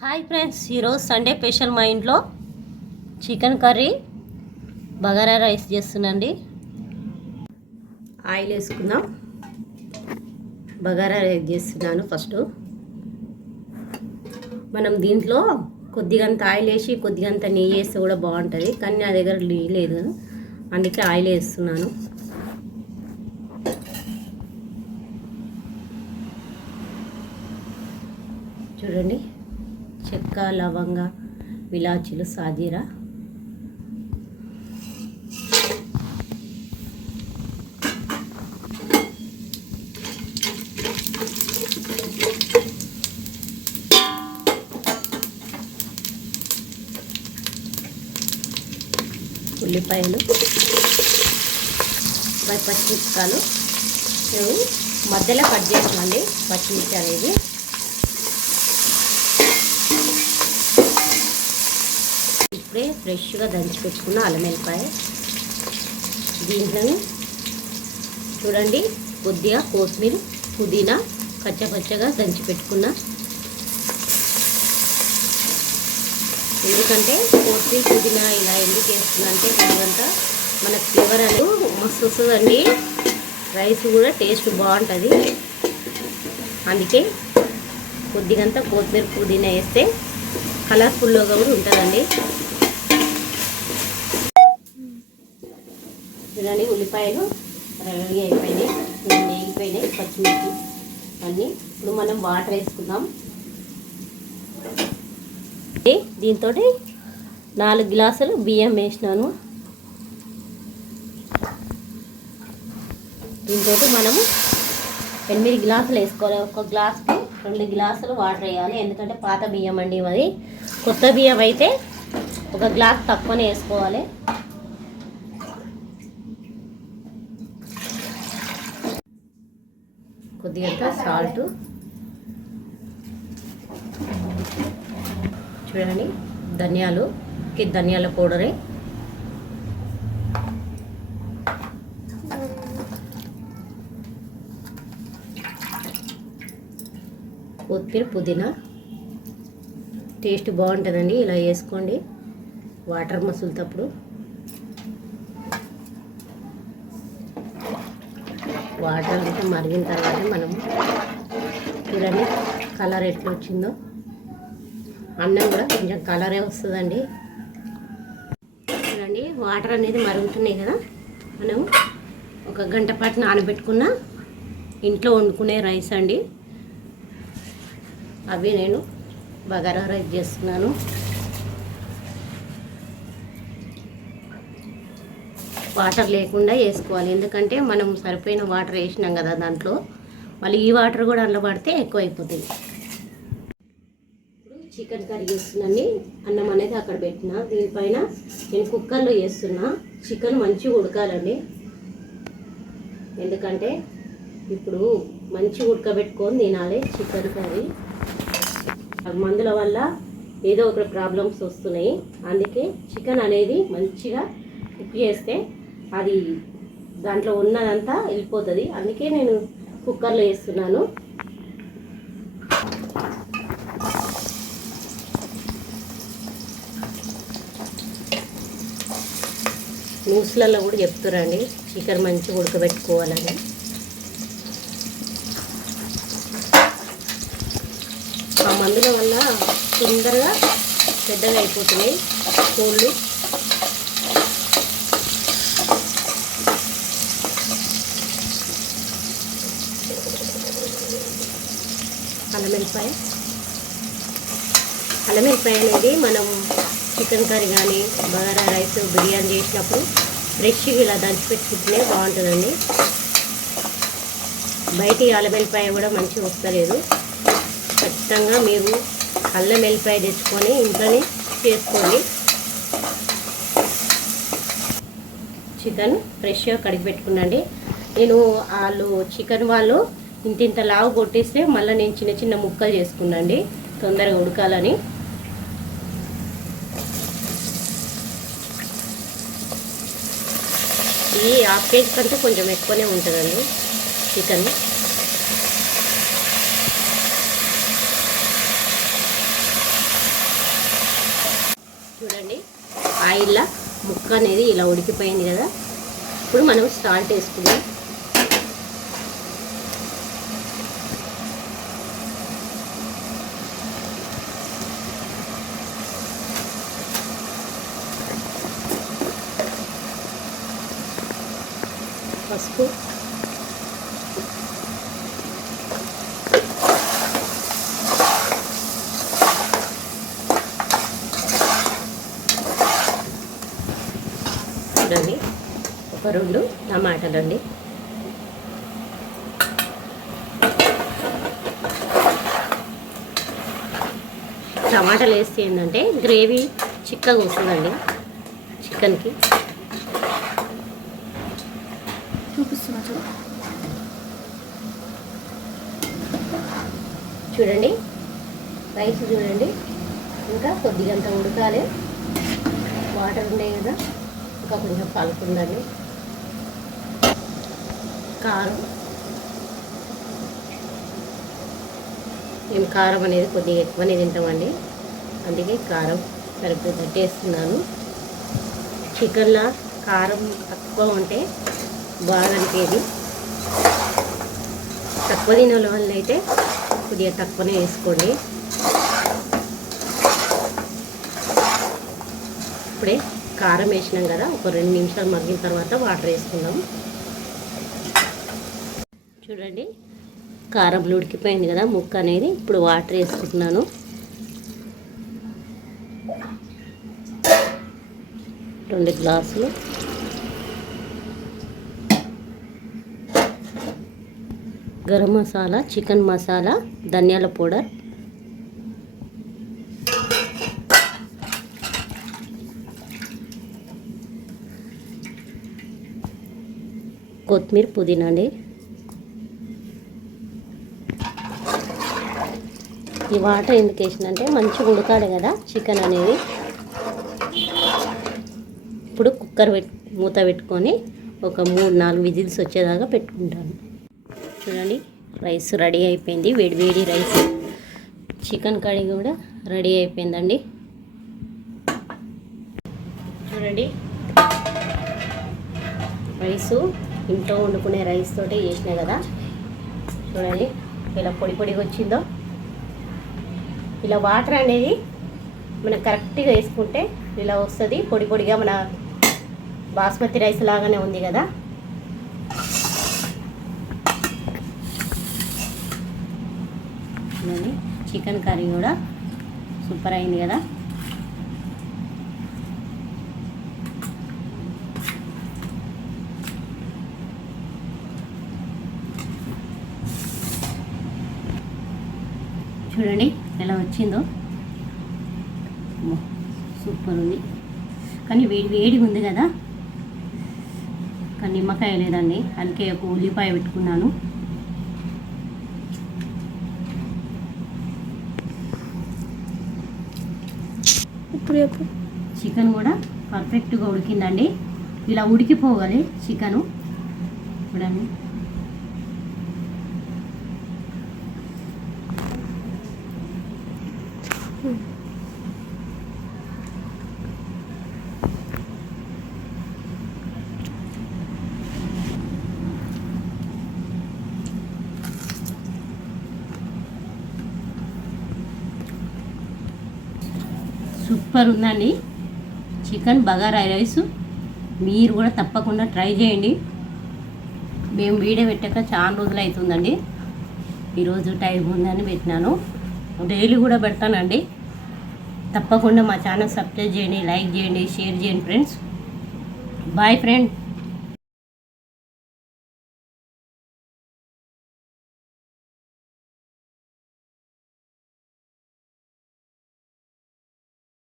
Hi friends ఈరోజు Sunday special మా ఇంట్లో చికెన్ కర్రీ బగారా రైస్ చేస్తున్నాండి ఆయిల్ వేసుకుందాం. బగారా రైస్ చేస్తున్నాను ఫస్ట్. మనం దీంట్లో కొద్దిగంత ఆయిల్ వేసి కొద్దిగంత నెయ్యి వేస్తే కూడా బాగుంటుంది. కానీ నా దగ్గర నెయ్యి లేదు. అందుకే ఆయిల్ వేస్తున్నాను. చూడండి. చెక్క లవంగ విలాచీలు సాజీరా. ఉల్లిపాయలు పచ్చిమిరపకాయలు మేము మధ్యలో కట్ చేసామండి పచ్చిమిర్చి అనేది ఇప్పుడే ఫ్రెష్గా దంచి పెట్టుకున్న అల్లం వెల్లిపాయ దీంట్లో చూడండి కొద్దిగా కొత్తిమీర పుదీనా పచ్చపచ్చగా దంచి పెట్టుకున్న. ఎందుకంటే కొత్తిమీర పుదీనా ఇలా ఎందుకు వేస్తున్నా అంటే కొంత మన ఫ్లేవర్ అనేది మస్తు వస్తుందండి. రైస్ కూడా టేస్ట్ బాగుంటుంది. అందుకే కొద్దిగంత కొత్తిమీర పుదీనా వేస్తే కలర్ఫుల్గా కూడా ఉంటుందండి. చూడండి ఉల్లిపాయలు రెడీ అయిపోయినాయి. వేగిపోయినాయి. పచ్చిమిర్చి అన్నీ. ఇప్పుడు మనం వాటర్ వేసుకుందాం. దీంతో నాలుగు గ్లాసులు బియ్యం వేసినాను. దీంతో మనము ఎనిమిది గ్లాసులు వేసుకోవాలి. ఒక గ్లాస్కి రెండు గ్లాసులు వాటర్ వేయాలి. ఎందుకంటే పాత బియ్యం అండి అది కొత్త బియ్యం అయితే ఒక గ్లాస్ తక్కువనే వేసుకోవాలి. కొద్దిగా సాల్ట్. చూడండి ధనియాలు కి ధనియాల పౌడరే. కొత్తిమీర పుదీనా. టేస్ట్ బాగుంటుందండి ఇలా వేసుకోండి. వాటర్ మసులుతప్పుడు. వాటర్ అంతా మరిగిన తర్వాత మనం చూడండి కలర్ ఎట్లా వచ్చిందో. అన్నం కూడా కొంచెం కలరే వస్తుందండి. చూడండి వాటర్ అనేది మరుగుతున్నాయి కదా. మనం ఒక గంట పాటు నానబెట్టుకున్న ఇంట్లో వండుకునే రైస్ అండి. అవి నేను బగారా రైస్ చేస్తున్నాను. వాటర్ లేకుండా వేసుకోవాలి. ఎందుకంటే మనం సరిపోయిన వాటర్ వేసినాం కదా దాంట్లో. మళ్ళీ ఈ వాటర్ కూడా అందులో పడితే ఎక్కువ అయిపోతుంది ఇప్పుడు చికెన్ కర్రీ చేస్తున్నాను అన్నం అనేది అక్కడ పెట్టిన దీనిపైన నేను కుక్కర్లో వేస్తున్నా చికెన్ మంచిగా ఉడకాలండి. ఎందుకంటే ఇప్పుడు మంచిగా ఉడకబెట్టుకొని తినాలి చికెన్ కర్రీ. మందుల వల్ల ఏదో ఒక ప్రాబ్లమ్స్ వస్తున్నాయి. అందుకే చికెన్ అనేది మంచిగా కుక్ చేస్తే అది దాంట్లో ఉన్నదంతా వెళ్ళిపోతుంది. అందుకే నేను కుక్కర్లో వేస్తున్నాను. న్యూస్లలో కూడా చెప్తారండి చికెన్ మంచిగా ఉడకబెట్టుకోవాలని. ఆ మందుల వల్ల తొందరగా పెద్దగా అయిపోతున్నాయి. కోళ్ళు అల్లమిరపాయ అల్లమిరపాయ అనేది మనం చికెన్ కర్రీ కానీ బగారా రైస్ బిర్యానీ చేసినప్పుడు ఫ్రెష్గా ఇలా దంచిపెట్టుకుంటేనే బాగుంటుందండి. బయట అల్లం వెల్లిపాయ కూడా మంచిగా వస్తలేదు. ఖచ్చితంగా మీరు అల్లం వెల్లిపాయ తెచ్చుకొని ఇంట్లోనే చేసుకోండి. చికెన్ ఫ్రెష్గా కడిగి పెట్టుకున్నాండి. నేను వాళ్ళు చికెన్ వాళ్ళు ఇంతింత లావు కొట్టేస్తే మళ్ళీ నేను చిన్న చిన్న ముక్కలు చేసుకున్నాండి. తొందరగా ఉడకాలని. ఈ హాఫ్ కేజీ కంటే కొంచెం ఎక్కువనే ఉంటుందండి చికెన్. చూడండి ఆయిల్లో ముక్క అనేది ఇలా ఉడికిపోయింది కదా. ఇప్పుడు మనం స్టార్ట్ వేసుకుందాం. పసుపు. చూడండి ఒక రెండు టమాటాలండి. టమాటాలు వేస్తే ఏంటంటే గ్రేవీ చిక్కగా వస్తుందండి చికెన్కి. చూడండి. రైస్ చూడండి. ఇంకా కొద్దిగంత ఉడకాలి. వాటర్ ఉన్నాయి కదా. ఇంకా కొంచెం కలుపుకుందండి కారం. మేము కారం అనేది కొద్దిగా ఎక్కువనే తింటామండి. అందుకే కారం సరిగ్గా వేస్తున్నాను చికెన్లో కారం తక్కువ ఉంటే బాగా అనిపేది తక్కువ తినే వల్ల అయితే కొద్దిగా తక్కువనే వేసుకోండి. ఇప్పుడే కారం వేసినాం కదా ఒక రెండు నిమిషాలు మగ్గిన తర్వాత వాటర్ వేసుకుందాం. చూడండి కారం ఉడికిపోయింది కదా ముక్క అనేది ఇప్పుడు వాటర్ వేసుకుంటున్నాను. రెండు గ్లాసులు గరం మసాలా చికెన్ మసాలా ధనియాల పౌడర్. కొత్తిమీర పుదీనా అండి. ఈ వాటర్ ఎందుకు వేసిందంటే మంచిగా ఉడకాలి కదా చికెన్ అనేది. ఇప్పుడు కుక్కర్ పెట్ మూత పెట్టుకొని ఒక మూడు నాలుగు విజిల్స్ వచ్చేదాకా పెట్టుకుంటాను. చూడండి. రైస్ రెడీ అయిపోయింది. వేడి వేడి రైస్. చికెన్ కర్రీ కూడా రెడీ అయిపోయిందండి. చూడండి. రైసు ఇంట్లో వండుకునే రైస్ తోటే చేసినా కదా. చూడండి. ఇలా పొడి పొడిగా వచ్చిందో. ఇలా వాటర్ అనేది మనం కరెక్ట్గా వేసుకుంటే ఇలా వస్తుంది. పొడి పొడిగా మన బాస్మతి రైస్ లాగానే ఉంది కదా. చూడండి చికెన్ కర్రీ కూడా సూపర్ అయింది కదా. చూడండి ఎలా వచ్చిందో. సూపర్ ఉంది. కానీ వేడి వేడిగా ఉంది కదా. కానీ నిమ్మకాయ లేదండి. అందుకే ఒక ఉల్లిపాయ పెట్టుకున్నాను. ఇప్పుడు చెప్పు? చికెన్ కూడా పర్ఫెక్ట్గా ఉడికిందండి. ఇలా ఉడికిపోవాలి చికెను. చూడండి. సూపర్ ఉందండి. Chicken bagara rice. మీరు కూడా తప్పకుండా ట్రై చేయండి. మేము వీడియో పెట్టాక చాలా రోజులు అవుతుందండి. ఈరోజు టైం ఉందని పెట్టినాను. డైలీ కూడా పెడతానండి. తప్పకుండా మా ఛానల్ సబ్స్క్రైబ్ చేయండి లైక్ చేయండి షేర్ చేయండి ఫ్రెండ్స్. Bye friend.